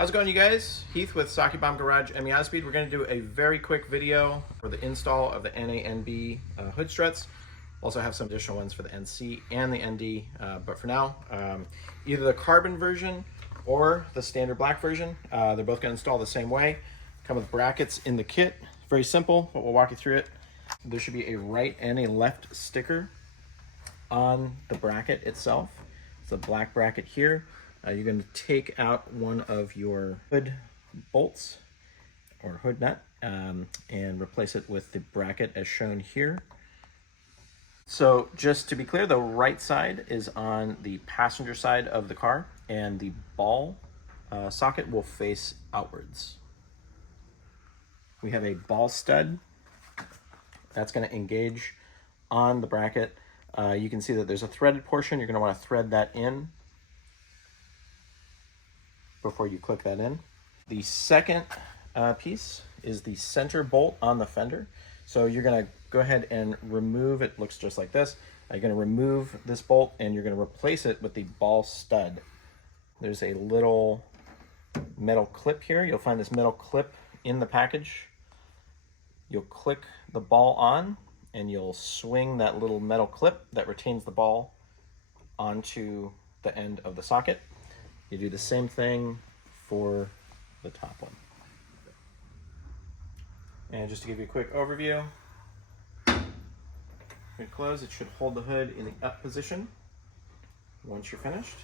How's it going, you guys? Heath with SakeBomb Garage and MiataSpeed. We're going to do a very quick video for the install of the NA/NB hood struts. Also have some additional ones for the NC and the ND, but for now, either the carbon version or the standard black version. They're both going to install the same way. Come with brackets in the kit. Very simple, but we'll walk you through it. There should be a right and a left sticker on the bracket itself. It's a black bracket here. You're going to take out one of your hood bolts or hood nut and replace it with the bracket as shown here. So just to be clear, the right side is on the passenger side of the car and the ball socket will face outwards. We have a ball stud that's going to engage on the bracket. You can see that there's a threaded portion. You're going to want to thread that in before you click that in. The second piece is the center bolt on the fender. So you're going to go ahead and remove, it looks just like this. You're going to remove this bolt and you're going to replace it with the ball stud. There's a little metal clip here. You'll find this metal clip in the package. You'll click the ball on and you'll swing that little metal clip that retains the ball onto the end of the socket. You do the same thing for the top one. And just to give you a quick overview, when it closes, it should hold the hood in the up position once you're finished.